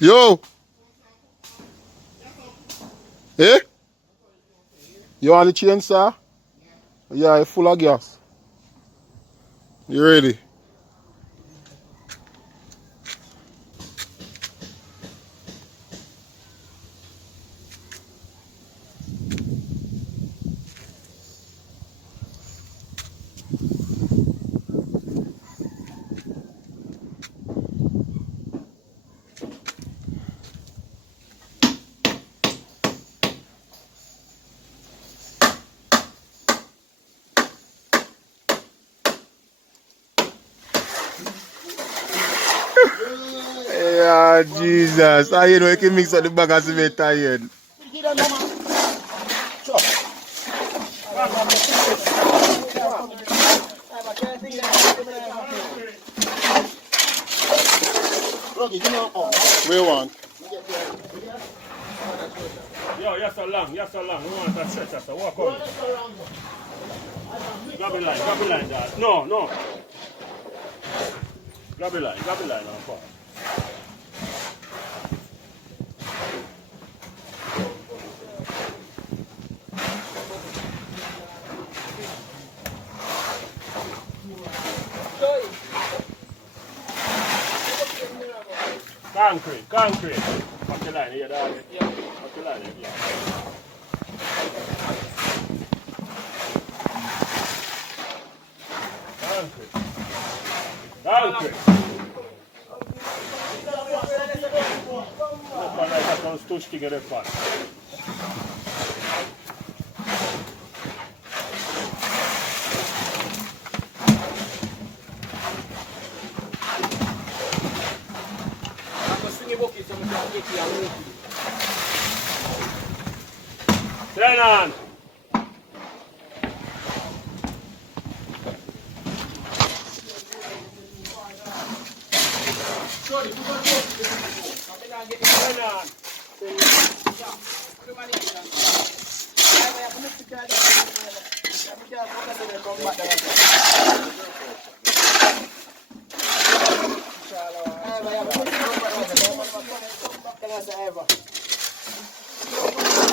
Yo! Eh? You want the chain, sir? Yeah, it's full of gas. You ready? Yeah, Jesus. I you know you can mix up the bag of cement tired. Where you want? Yo, yes, so long. We want to stretch us. Walk on. Grab a line, Dad. No. Grab a line, and fall. Concrete. Up the line here, Dad. Yeah. Up the line here, yeah. Concrete. Look at that, that's too sticky the fun. Turn on.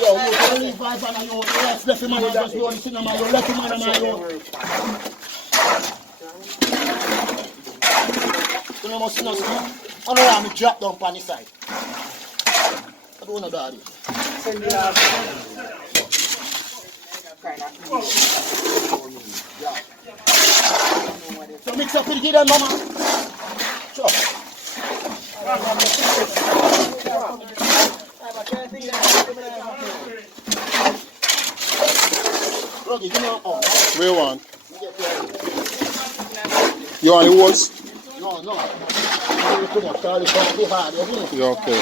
Yo, you can leave vibes on your own. Yes, let him man just do the cinema. You let him man on my own. You know what's not I don't want me drop down on the side. I don't want to do that. So mix up with the kid, mama. Sure. Where you want? You want the walls? No. You too much. Too hard. Yeah, okay.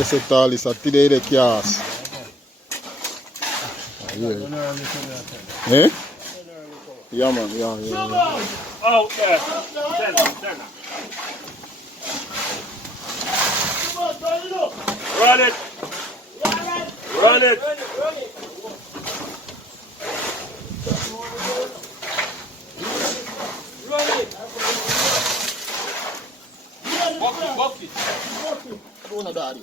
Ese tal is a today the cast. Eh? Yeah man, yeah. Out there. Turn on. Run it. Run it. Bucket. Doing a daddy.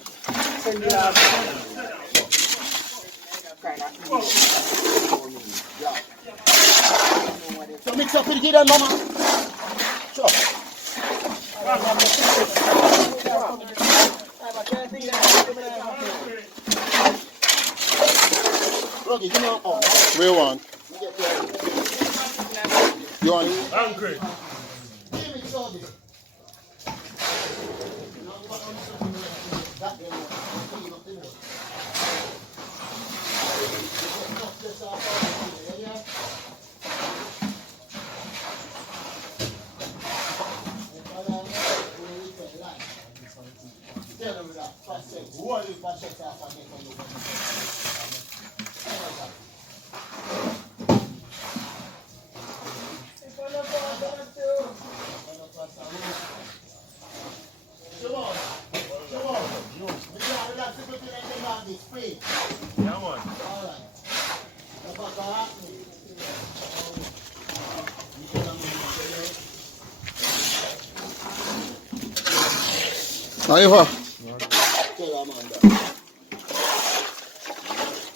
So mix up with the then, mama. Sure. Rocky, give me one. Oh, What you want? You want it? Hungry. give me some of this. That them, clean up the board. Knock this off, yeah? Tell them that. First set. What if I shut off and get on Yeah, man. Ivor.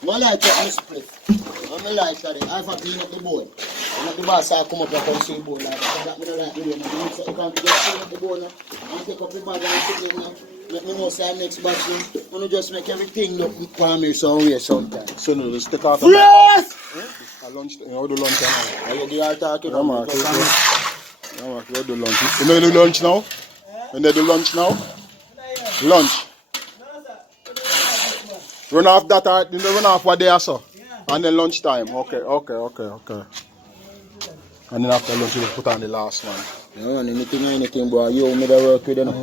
I like that split. I like that. I have clean up the board. And the boss I come up here and see the board like that. That I don't like doing. You can't just clean up the board now. And take up the bag and sit in now. Let me know say next batch. You just make everything look for me somewhere sometimes. So no, let's take out Yes! a lunch. You know, do lunch now. Are you the talking? Yeah, man. Yeah, man. We do lunch. You know, you do lunch now? When they do lunch now? Lunch. Run off that, run off what they are, so. And then lunchtime. Okay. And then after lunch, you put on the last one. No, anything, boy. You made a work with them. You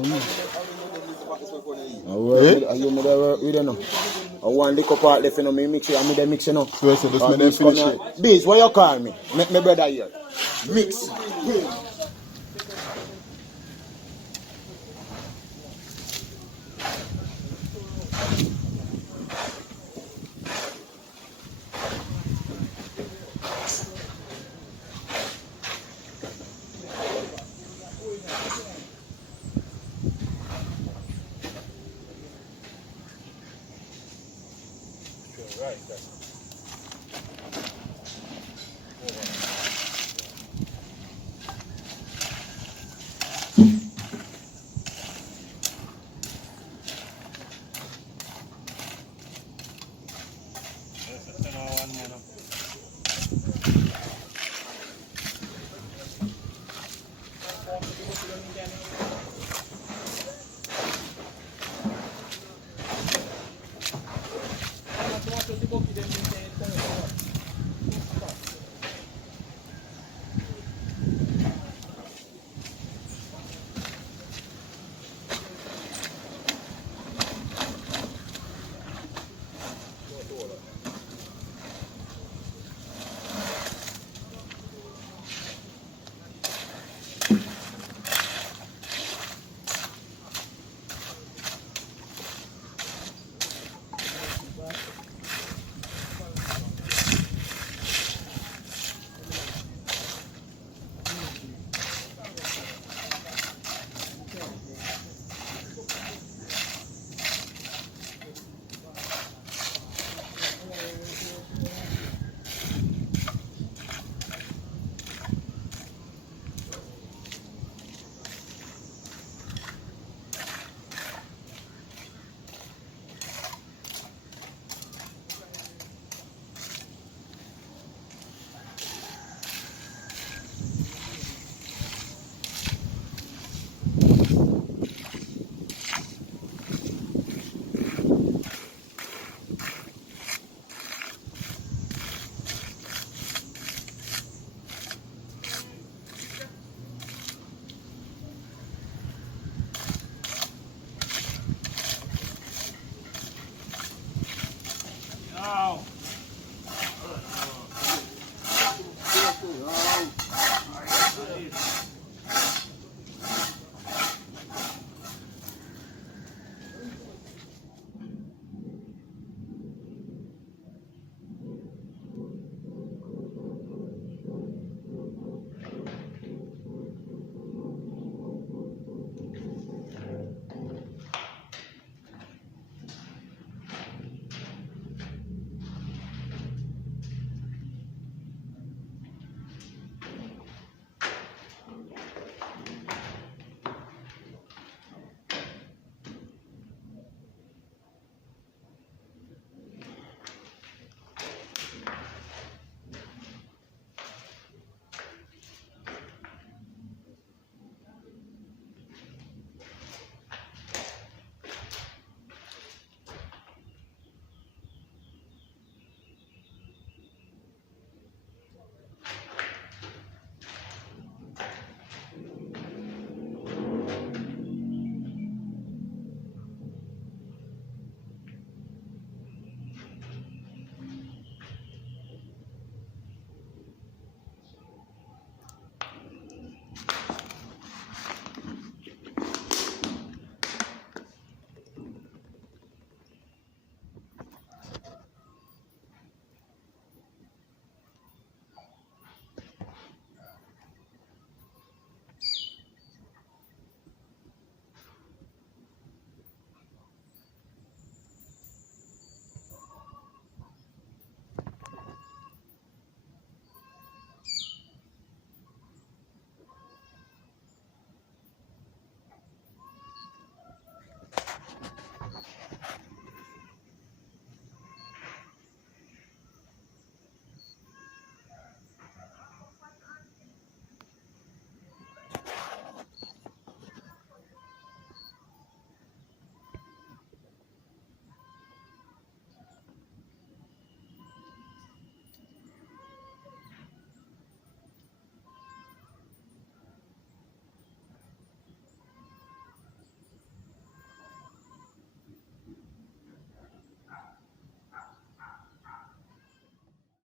made a work with them. I want the cup out left, you know, me mix it, and me they mix it up. So just make them finish it. Biz, what you call me? Make my brother here. Mix. Now.